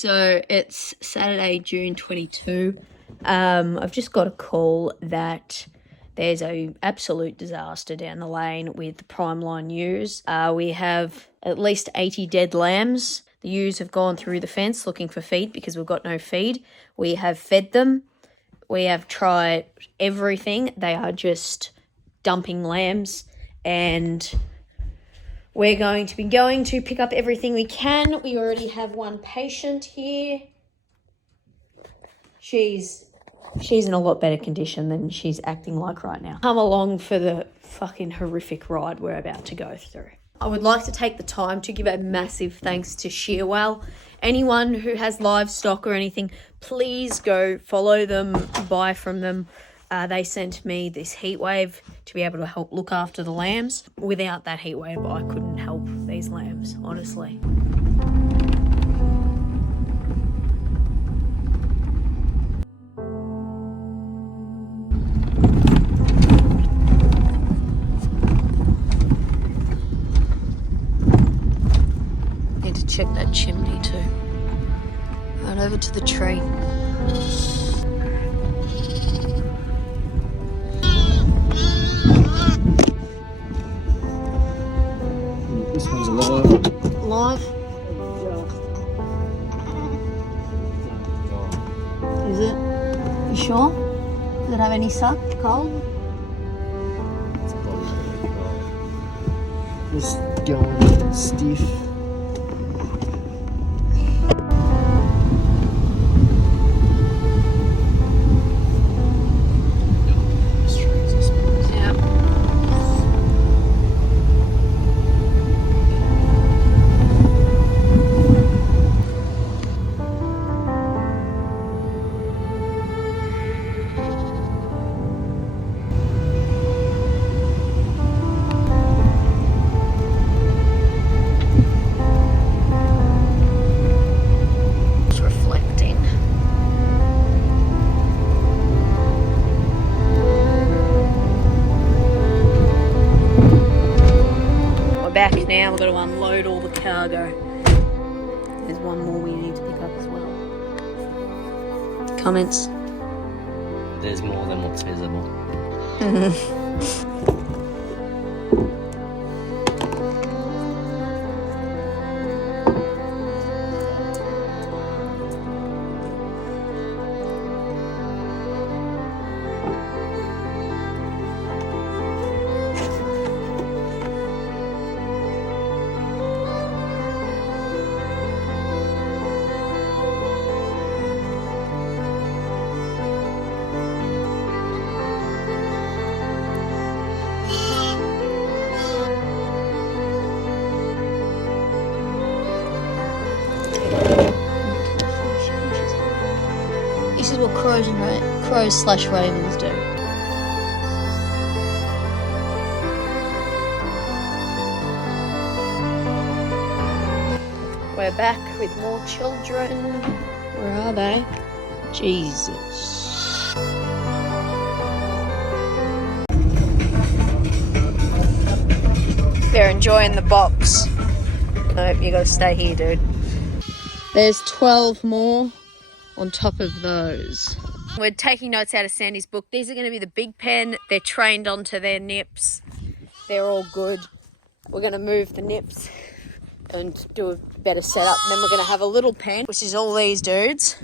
So it's Saturday, June 22. I've just got a call that there's a absolute disaster down the lane with the Primeline ewes. We have at least 80 dead lambs. The ewes have gone through the fence looking for feed because we've got no feed. We have fed them. We have tried everything. They are just dumping lambs, and we're going to pick up everything we can. We already have one patient here. She's in a lot better condition than she's acting like right now. Come along for the fucking horrific ride we're about to go through. I would like to take the time to give a massive thanks to Shearwell. Anyone who has livestock or anything, please go follow them, buy from them. They sent me this heat wave to be able to help look after the lambs. Without that heat wave, I couldn't help these lambs, honestly. Need to check that chimney too. Right over to the tree. This one's alive. Live? Is it? You sure? Does it have any suck? Cold? It's probably cold. Just going stiff. Back now, we've got to unload all the cargo. There's one more we need to pick up as well. Comments? There's more than what's visible. This is what crows/ravens do. We're back with more children. Where are they? Jesus. They're enjoying the box. Nope, you gotta stay here, dude. There's 12 more on top of those. We're taking notes out of Sandy's book. These are going to be the big pen. They're trained onto their nips. They're all good. We're going to move the nips and do a better setup. And then we're going to have a little pen, which is all these dudes.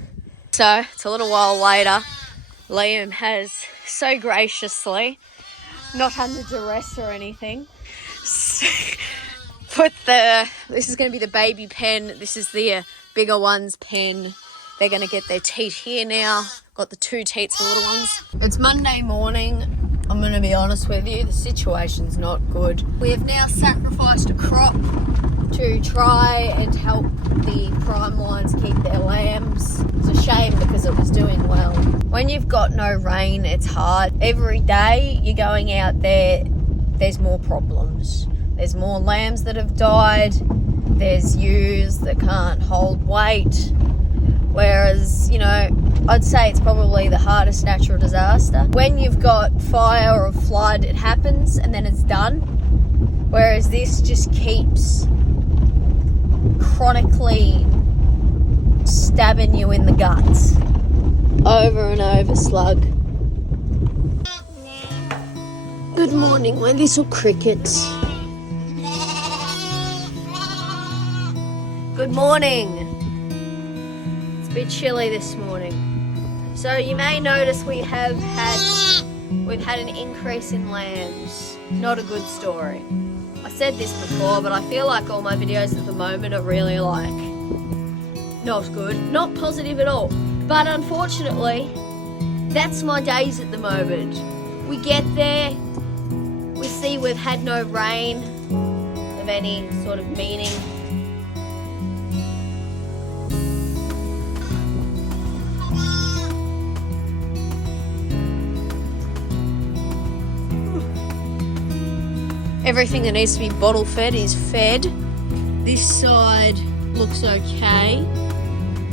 So it's a little while later. Liam has so graciously, not under duress or anything, this is going to be the baby pen. This is the bigger one's pen. They're going to get their teat here now. Got the 2 teats for the little ones. It's Monday morning. I'm going to be honest with you. The situation's not good. We have now sacrificed a crop to try and help the Primelines keep their lambs. It's a shame because it was doing well. When you've got no rain, it's hard. Every day you're going out there, there's more problems. There's more lambs that have died. There's ewes that can't hold weight. Whereas, you know, I'd say it's probably the hardest natural disaster. When you've got fire or flood, it happens and then it's done. Whereas this just keeps chronically stabbing you in the guts. Over and over, slug. Good morning, my little crickets. Good morning. It's a bit chilly this morning. So you may notice we've had an increase in lambs. Not a good story. I said this before, but I feel like all my videos at the moment are really like not good, not positive at all. But unfortunately, that's my days at the moment. We get there, we see we've had no rain of any sort of meaning. Everything that needs to be bottle fed is fed. This side looks okay.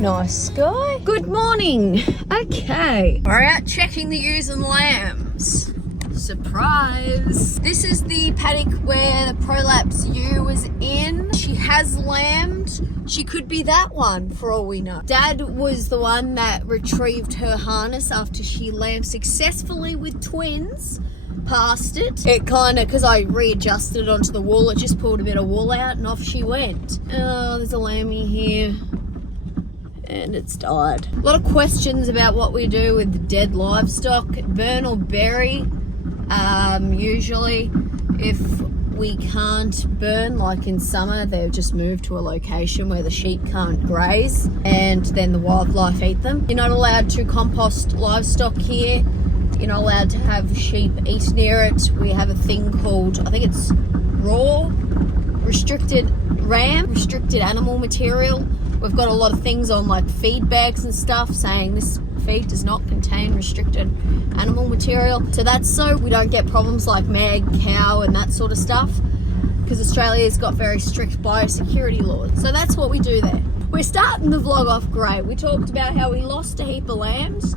Nice sky. Good morning. Okay. We're out checking the ewes and lambs. Surprise. This is the paddock where the prolapse ewe was in. She has lambed. She could be that one for all we know. Dad was the one that retrieved her harness after she lambed successfully with twins. Past it. It kind of, because I readjusted it onto the wool, it just pulled a bit of wool out and off she went. Oh, there's a lambie here. And it's died. A lot of questions about what we do with the dead livestock. Burn or bury. Usually, if we can't burn, like in summer, they'll just move to a location where the sheep can't graze and then the wildlife eat them. You're not allowed to compost livestock here. You're not allowed to have sheep eat near it. We have a thing called, I think it's raw, restricted animal material. We've got a lot of things on like feed bags and stuff saying this feed does not contain restricted animal material. So that's so we don't get problems like mag, cow and that sort of stuff, because Australia's got very strict biosecurity laws. So that's what we do there. We're starting the vlog off great. We talked about how we lost a heap of lambs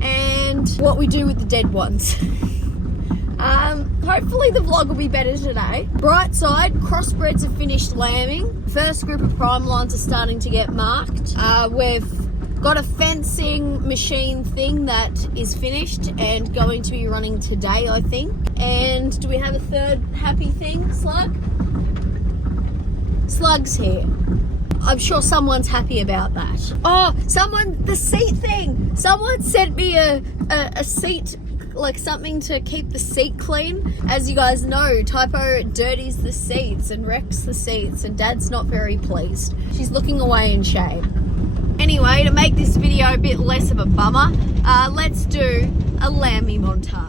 and what we do with the dead ones. Hopefully the vlog will be better today. Bright side, crossbreds have finished lambing. First group of Primelines are starting to get marked. We've got a fencing machine thing that is finished and going to be running today, I think. And do we have a third happy thing, Slug? Slug's here. I'm sure someone's happy about that. Oh, the seat thing. Someone sent me a seat, like something to keep the seat clean. As you guys know, Typo dirties the seats and wrecks the seats, and Dad's not very pleased. She's looking away in shame. Anyway, to make this video a bit less of a bummer, let's do a lambie montage.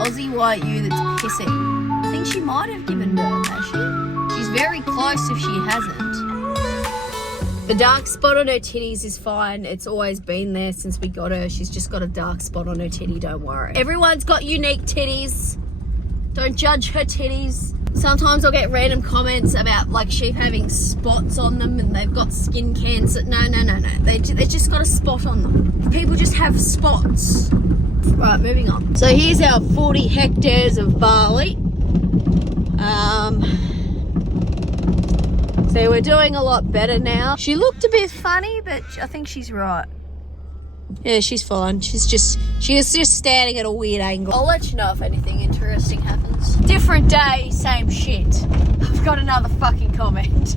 Aussie white ewe that's pissing. I think she might have given birth, has she? She's very close if she hasn't. The dark spot on her titties is fine. It's always been there since we got her. She's just got a dark spot on her titty, don't worry. Everyone's got unique titties. Don't judge her titties. Sometimes I'll get random comments about like sheep having spots on them and they've got skin cancer. No. They just got a spot on them. People just have spots. Right, moving on. So here's our 40 hectares of barley. So we're doing a lot better now. She looked a bit funny, but I think she's right. Yeah, she's fine. She is just standing at a weird angle. I'll let you know if anything interesting happens. Different day, same shit. I've got another fucking comment.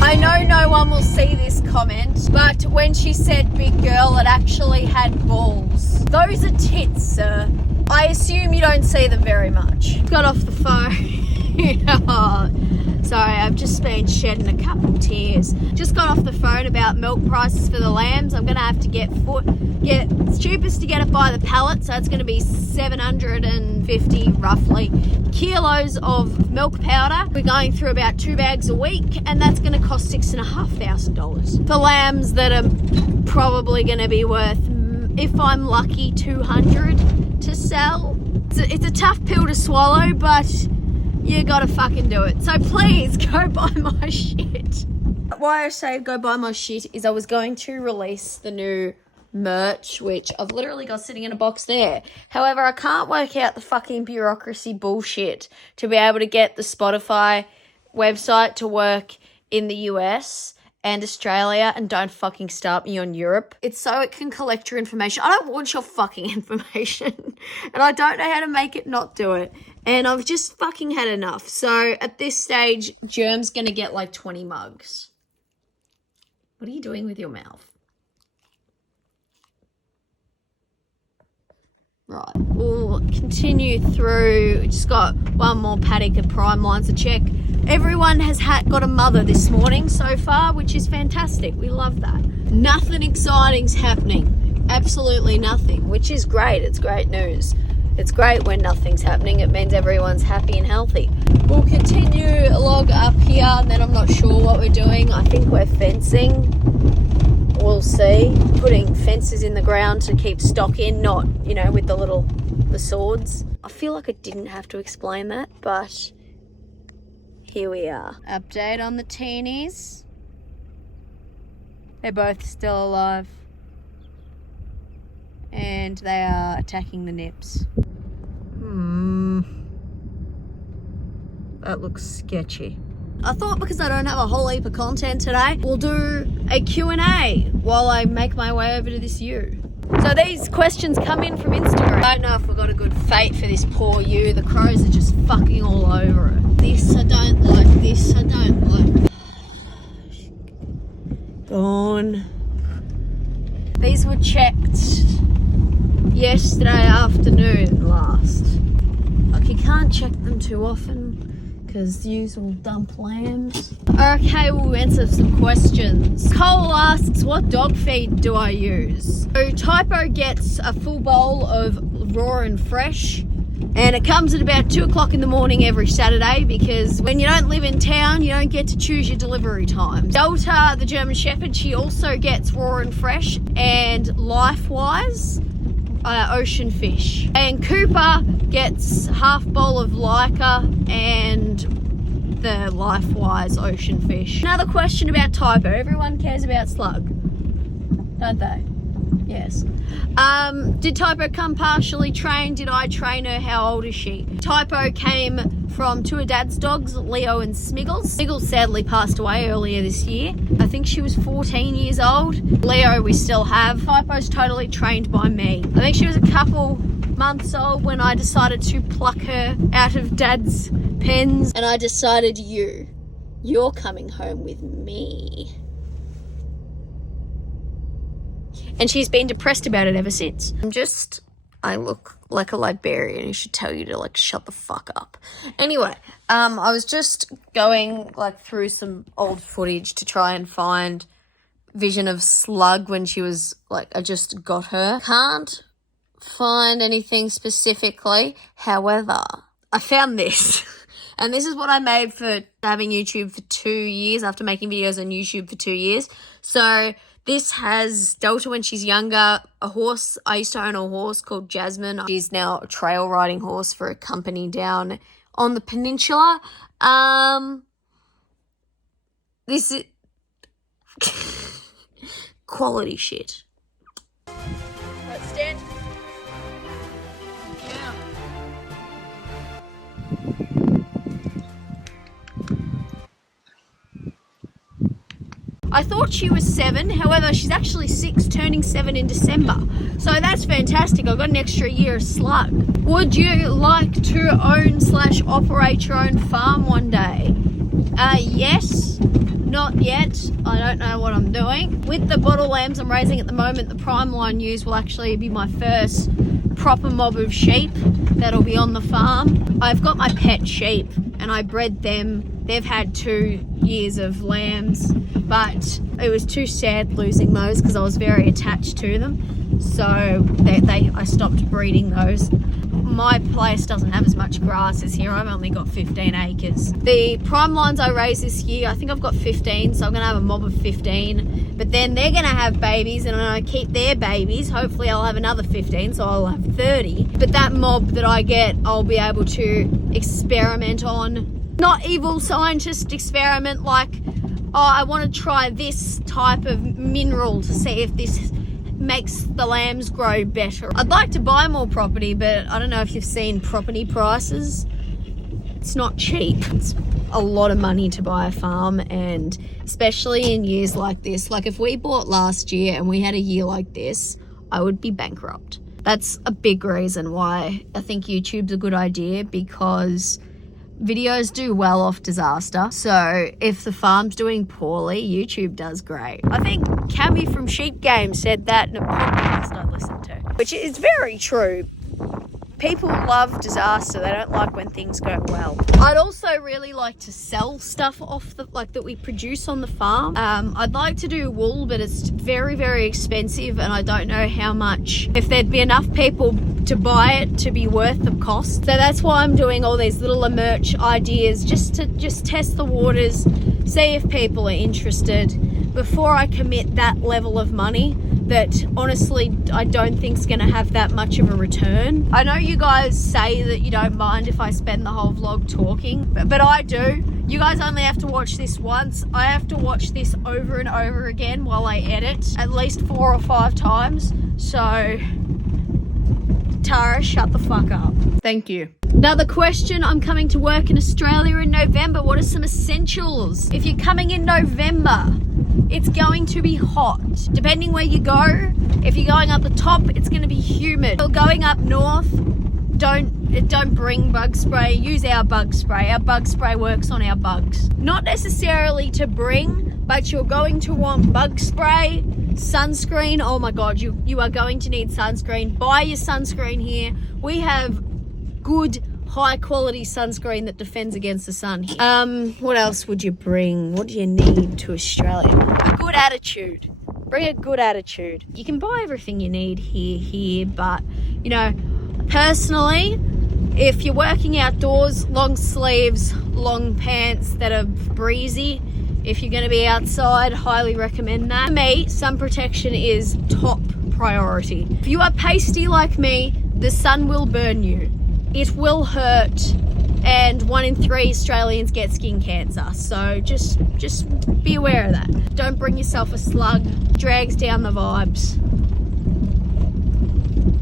I know no one will see this comment, but when she said big girl, it actually had balls. Those are tits, sir. I assume you don't see them very much. Got off the phone. So I've just been shedding a couple tears. Just got off the phone about milk prices for the lambs. I'm gonna have to get it's cheapest to get it by the pallet, so it's gonna be 750 roughly kilos of milk powder. We're going through about 2 bags a week, and that's gonna cost $6,500 for lambs that are probably gonna be worth, if I'm lucky, 200 to sell. It's a tough pill to swallow, but you gotta fucking do it. So please go buy my shit. Why I say go buy my shit is I was going to release the new merch, which I've literally got sitting in a box there. However, I can't work out the fucking bureaucracy bullshit to be able to get the Spotify website to work in the US and Australia, and don't fucking start me on Europe. It's so it can collect your information. I don't want your fucking information. And I don't know how to make it not do it. And I've just fucking had enough. So at this stage, Germ's gonna get like 20 mugs. What are you doing with your mouth? Right, we'll continue through. Just got one more paddock of Primeline to check. Everyone has got a mother this morning so far, which is fantastic. We love that. Nothing exciting's happening. Absolutely nothing, which is great. It's great news. It's great when nothing's happening. It means everyone's happy and healthy. We'll continue along up here, and then I'm not sure what we're doing. I think we're fencing. We'll see. Putting fences in the ground to keep stock in, not, you know, with the swords. I feel like I didn't have to explain that, but here we are. Update on the teenies. They're both still alive. And they are attacking the nips. That looks sketchy. I thought because I don't have a whole heap of content today, we'll do a Q&A while I make my way over to this ewe. So these questions come in from Instagram. I don't know if we've got a good fate for this poor ewe. The crows are just fucking all over it. This I don't like, this I don't like. Gone. These were checked yesterday afternoon last. Like, you can't check them too often because ewes will dump lambs. Okay, we'll answer some questions. Cole asks, what dog feed do I use? So Typo gets a full bowl of raw and fresh, and it comes at about 2 o'clock in the morning every Saturday, because when you don't live in town, you don't get to choose your delivery time. Delta, the German Shepherd, she also gets raw and fresh and LifeWise ocean fish. And Cooper gets half bowl of Leica and the LifeWise ocean fish. Another question about Typo. Everyone cares about Slug, don't they? Yes. Did Typo come partially trained? Did I train her? How old is she? Typo came from two of Dad's dogs, Leo and Smiggles. Smiggles sadly passed away earlier this year. I think she was 14 years old. Leo we still have. Typo's totally trained by me. I think she was a couple months old when I decided to pluck her out of Dad's pens, and I decided you're coming home with me. And she's been depressed about it ever since. I look like a librarian who should tell you to like shut the fuck up. Anyway, I was just going like through some old footage to try and find vision of Slug when she was like, I just got her. Can't find anything specifically. However, I found this. And this is what I made for having YouTube for 2 years, after making videos on YouTube for 2 years. So this has Delta when she's younger, a horse. I used to own a horse called Jasmine. She's now a trail riding horse for a company down on the peninsula. This is quality shit. Right, stand. Yeah. I thought she was 7, however, she's actually 6, turning 7 in December. So that's fantastic. I've got an extra year of Slug. Would you like to own/operate your own farm one day? Yes, not yet. I don't know what I'm doing. With the bottle lambs I'm raising at the moment, the Primeline ewes will actually be my first proper mob of sheep that'll be on the farm. I've got my pet sheep and I bred them they've had 2 years of lambs, but it was too sad losing those because I was very attached to them. So I stopped breeding those. My place doesn't have as much grass as here. I've only got 15 acres. The prime lines I raised this year, I think I've got 15, so I'm gonna have a mob of 15. But then they're gonna have babies, and when I keep their babies, hopefully I'll have another 15, so I'll have 30. But that mob that I get, I'll be able to experiment on. Not evil scientist experiment, like, oh, I want to try this type of mineral to see if this makes the lambs grow better. I'd like to buy more property, but I don't know if you've seen property prices. It's not cheap. It's a lot of money to buy a farm, and especially in years like this. Like if we bought last year and we had a year like this, I would be bankrupt. That's a big reason why I think YouTube's a good idea, because videos do well off disaster. So if the farm's doing poorly, YouTube does great. I think Cammy from Sheep Game said that in a podcast I listened to, which is very true. People love disaster. They don't like when things go well. I'd also really like to sell stuff off that we produce on the farm. I'd like to do wool, but it's very, very expensive, and I don't know how much, if there'd be enough people to buy it to be worth the cost. So that's why I'm doing all these little merch ideas, just to test the waters, see if people are interested before I commit that level of money that honestly I don't think is going to have that much of a return. I know you guys say that you don't mind if I spend the whole vlog talking, but I do. You guys only have to watch this once. I have to watch this over and over again while I edit, at least 4 or 5 times. So Tara, shut the fuck up. Thank you. Another question, I'm coming to work in Australia in November. What are some essentials? If you're coming in November, it's going to be hot. Depending where you go, if you're going up the top, it's going to be humid. If you're going up north, don't bring bug spray. Use our bug spray. Our bug spray works on our bugs. Not necessarily to bring, but you're going to want bug spray, sunscreen. Oh my God, you are going to need sunscreen. Buy your sunscreen here. We have good high quality sunscreen that defends against the sun here. What else would you bring? What do you need to Australia? A good attitude. Bring a good attitude. You can buy everything you need here, but you know, personally, if you're working outdoors, long sleeves, long pants that are breezy. If you're going to be outside, highly recommend that. For me, sun protection is top priority. If you are pasty like me, the sun will burn you. It will hurt, and 1 in 3 Australians get skin cancer. So just be aware of that. Don't bring yourself a slug. Drags down the vibes.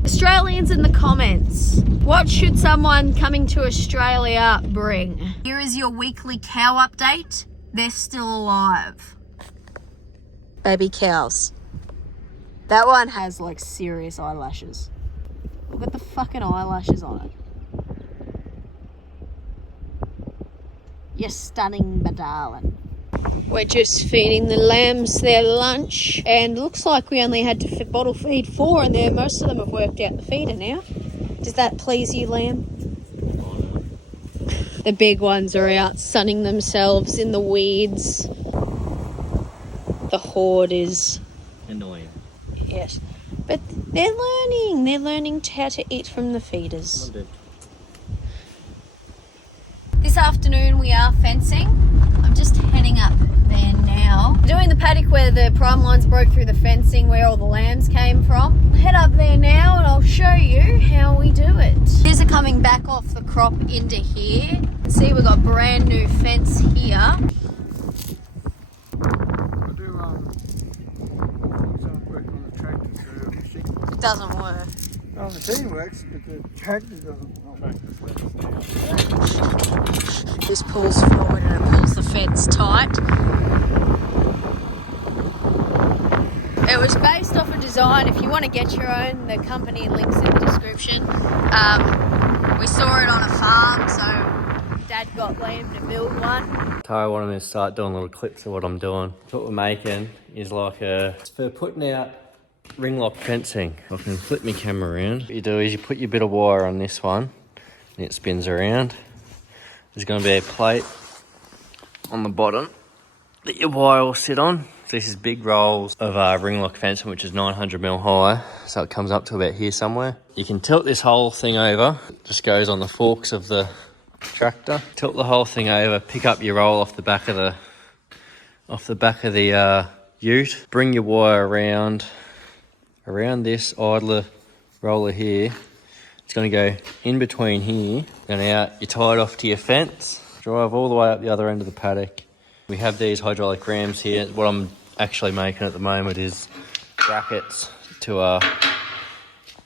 Australians in the comments, what should someone coming to Australia bring? Here is your weekly cow update. They're still alive. Baby cows. That one has like serious eyelashes. Look at the fucking eyelashes on it. You're stunning, my darling. We're just feeding the lambs their lunch, and looks like we only had to bottle feed 4 in there. Most of them have worked out the feeder now. Does that please you, lamb? The big ones are out sunning themselves in the weeds. The horde is Annoying. yes, but they're learning. They're learning how to eat from the feeders. This afternoon we are fencing. I'm just heading up there now. We're doing the paddock where the prime lines broke through the fencing, where all the lambs came from. I'll head up there now and I'll show you how we do it. These are coming back off the crop into here. See, we've got brand new fence here. I do work on the tractor through a machine. It doesn't work. Oh, the machine works, but the tractor doesn't. This pulls forward and it pulls the fence tight. It was based off a design. If you want to get your own, the company links in the description. We saw it on a farm, so Dad got Liam to build one. Tara wanted me to start doing little clips of what I'm doing. What we're making is like it's for putting out ring lock fencing. I can flip my camera around. What you do is you put your bit of wire on this one and it spins around. There's going to be a plate on the bottom that your wire will sit on. This is big rolls of ring lock fencing, which is 900mm high, so it comes up to about here somewhere. You can tilt this whole thing over. It just goes on the forks of the tractor. Tilt the whole thing over, pick up your roll off the back of the ute. Bring your wire around this idler roller here. It's going to go in between here and out. You tie it off to your fence. Drive all the way up the other end of the paddock. We have these hydraulic rams here. What I'm actually making at the moment is brackets to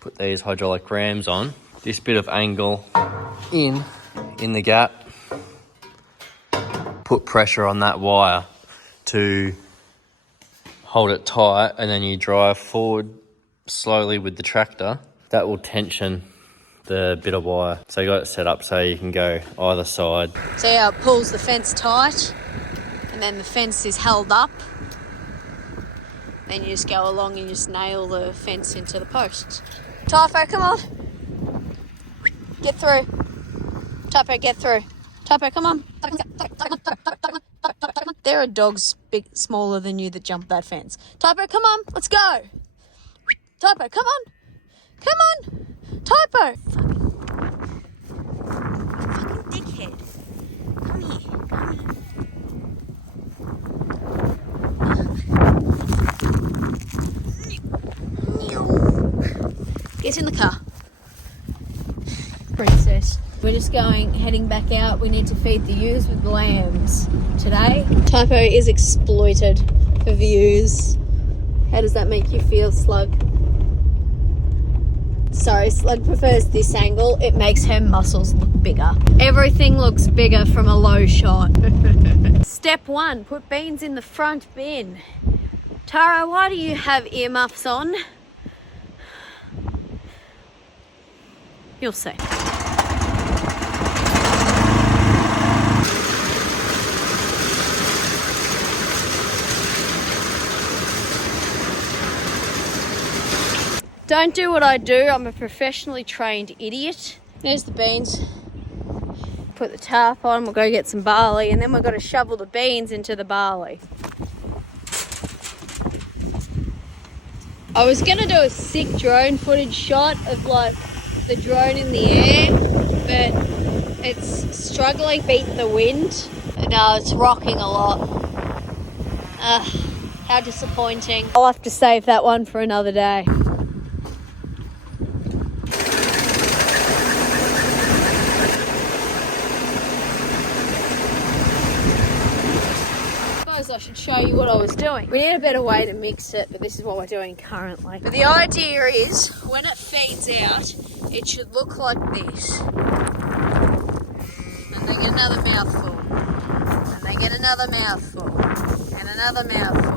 put these hydraulic rams on. This bit of angle in the gap, put pressure on that wire to hold it tight, and then you drive forward slowly with the tractor. That will tension the bit of wire. So you got it set up so you can go either side. See how it pulls the fence tight, and then the fence is held up. Then you just go along and just nail the fence into the posts. Typo, come on. Get through. Typo, get through. Typo, come on. There are dogs smaller than you that jump that fence. Typo, come on. Let's go. Typo, come on. Come on. Typo. Fucking dickhead. Come here. Come here. Get in the car. Princess. We're just heading back out. We need to feed the ewes with lambs today. Typo is exploited for views. How does that make you feel, Slug? Sorry, Slug prefers this angle. It makes her muscles look bigger. Everything looks bigger from a low shot. Step 1, put beans in the front bin. Tara, why do you have earmuffs on? You'll see. Don't do what I do. I'm a professionally trained idiot. There's the beans. Put the tarp on. We'll go get some barley, and then we've got to shovel the beans into the barley. I was gonna do a sick drone footage shot of like the drone in the air, but it's struggling to beat the wind. No, it's rocking a lot. How disappointing. I'll have to save that one for another day. I should show you what I was doing. We need a better way to mix it, but this is what we're doing currently. But the idea is, when it feeds out, it should look like this. And they get another mouthful. And they get another mouthful. And another mouthful.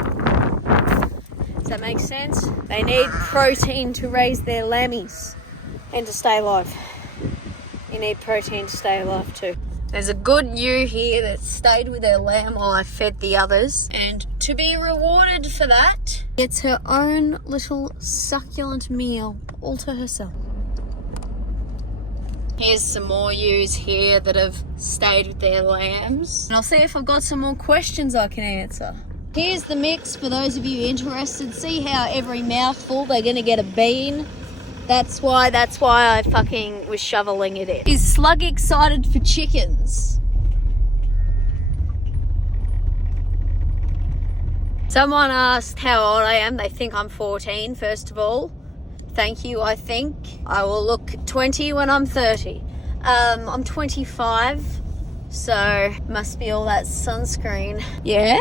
Does that make sense? They need protein to raise their lammies and to stay alive. You need protein to stay alive too. There's a good ewe here that stayed with her lamb while I fed the others. And to be rewarded for that, gets her own little succulent meal all to herself. Here's some more ewes here that have stayed with their lambs. And I'll see if I've got some more questions I can answer. Here's the mix for those of you interested. See how every mouthful they're going to get a bean. That's why I fucking was shoveling it in. Is Slug excited for chickens? Someone asked how old I am. They think I'm 14, first of all. Thank you, I think. I will look 20 when I'm 30. I'm 25, so must be all that sunscreen. Yeah?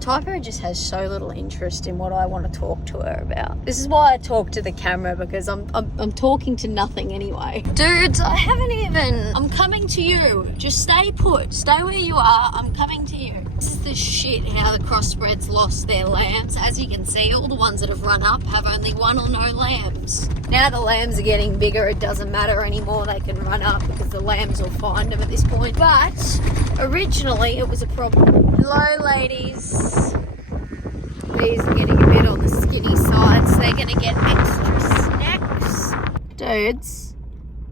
Typo just has so little interest in what I want to talk to her about. This is why I talk to the camera, because I'm talking to nothing anyway. Dudes, I haven't even... I'm coming to you. Just stay put. Stay where you are. I'm coming to you. This is the shit how the crossbreds lost their lambs. As you can see, all the ones that have run up have only one or no lambs. Now the lambs are getting bigger. It doesn't matter anymore. They can run up because the lambs will find them at this point. But originally it was a problem. Hello, ladies. These are getting a bit on the skinny side, so they're going to get extra snacks. Dudes,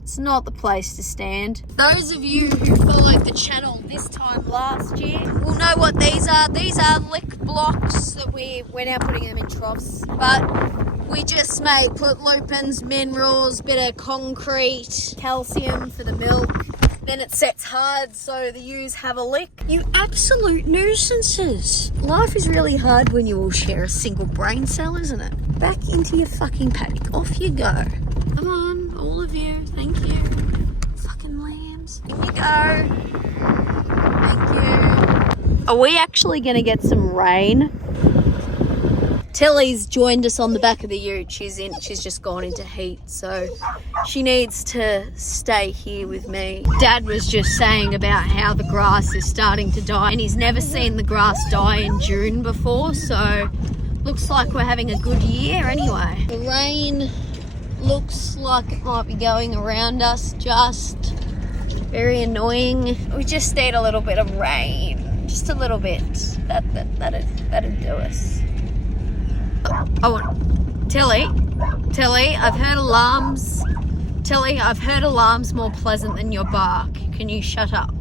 it's not the place to stand. Those of you who followed the channel this time last year will know what these are. These are lick blocks that we're now putting them in troughs. But we just put lupins, minerals, bit of concrete, calcium for the milk. Then it sets hard so the ewes have a lick. You absolute nuisances. Life is really hard when you all share a single brain cell, isn't it? Back into your fucking paddock. Off you go. Come on, all of you. Thank you. Fucking lambs. In you go. Thank you. Are we actually going to get some rain? Tilly's joined us on the back of the ute. She's just gone into heat, so she needs to stay here with me. Dad was just saying about how the grass is starting to die, and he's never seen the grass die in June before, so looks like we're having a good year anyway. The rain looks like it might be going around us, just very annoying. We just need a little bit of rain, just a little bit. That'd do us. Oh, Tilly, I've heard alarms. Tilly, I've heard alarms more pleasant than your bark. Can you shut up?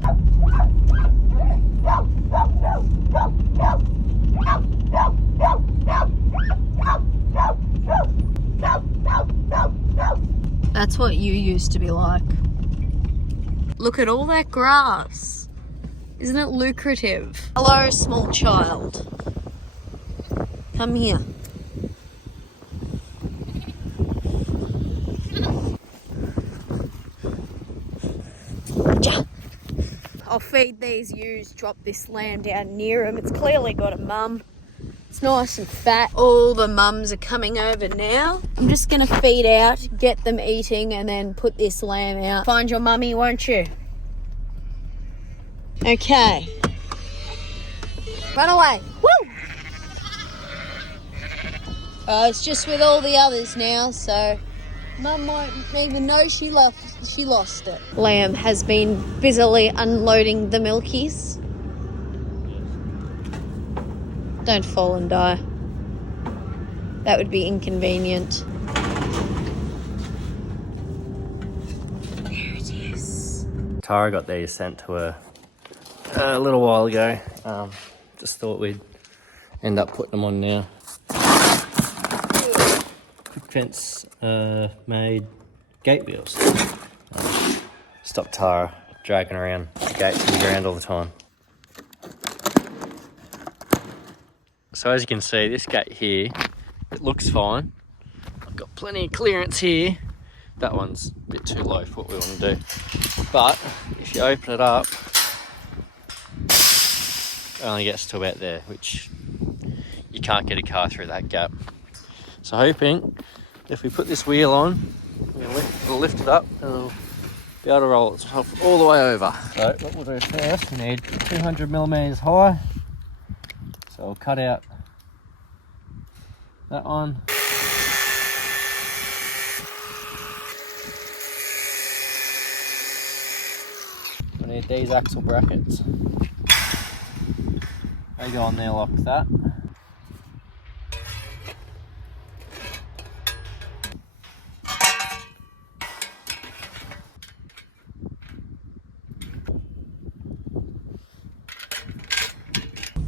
That's what you used to be like. Look at all that grass. Isn't it lucrative? Hello, small child. Come here. I'll feed these ewes, drop this lamb down near them. It's clearly got a mum. It's nice and fat. All the mums are coming over now. I'm just going to feed out, get them eating, and then put this lamb out. Find your mummy, won't you? Okay. Run away. Woo! It's just with all the others now, so Mum won't even know she lost it. Lamb has been busily unloading the milkies. Don't fall and die. That would be inconvenient. There it is. Tara got these sent to her a little while ago. Just thought we'd end up putting them on now. Quick fence made gate wheels. Stop Tara dragging around the gates in the ground all the time. So as you can see, this gate here, it looks fine. I've got plenty of clearance here. That one's a bit too low for what we want to do. But if you open it up, it only gets to about there, which you can't get a car through that gap. So hoping if we put this wheel on, we'll lift it up and it'll be able to roll itself all the way over. So what we'll do first, we need 200 millimeters high. So I'll cut out that one. We need these axle brackets. They go on there like that.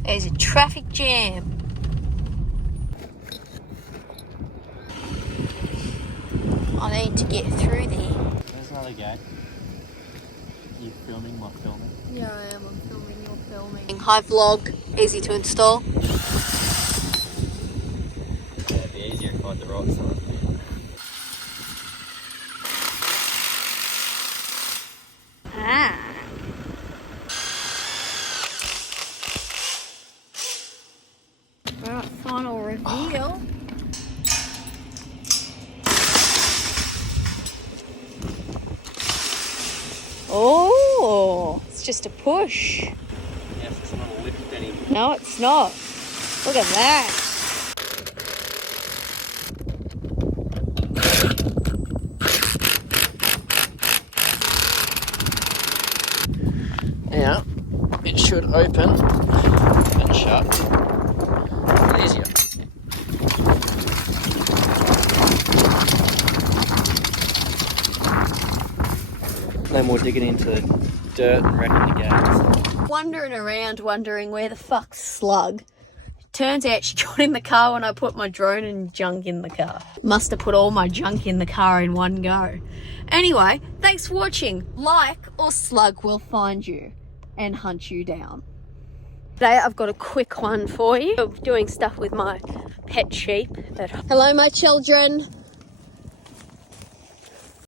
There's a traffic jam. I need to get through there. There's another gate. Are you filming my filming? Yeah, I am. I'm filming your filming. High vlog, easy to install. Yeah, it'd be easier if I had the right side. Ah. Right, final reveal. Oh, it's just a push. Yes, it's not a lift anymore. No, it's not. Look at that. Now, it should open and shut easier. No more digging into dirt and wrecking the gas. Wandering around wondering where the fuck's Slug. Turns out she got in the car when I put my drone and junk in the car. Must have put all my junk in the car in one go. Anyway, thanks for watching. Like or Slug will find you and hunt you down. Today I've got a quick one for you. I'm doing stuff with my pet sheep. Hello my children.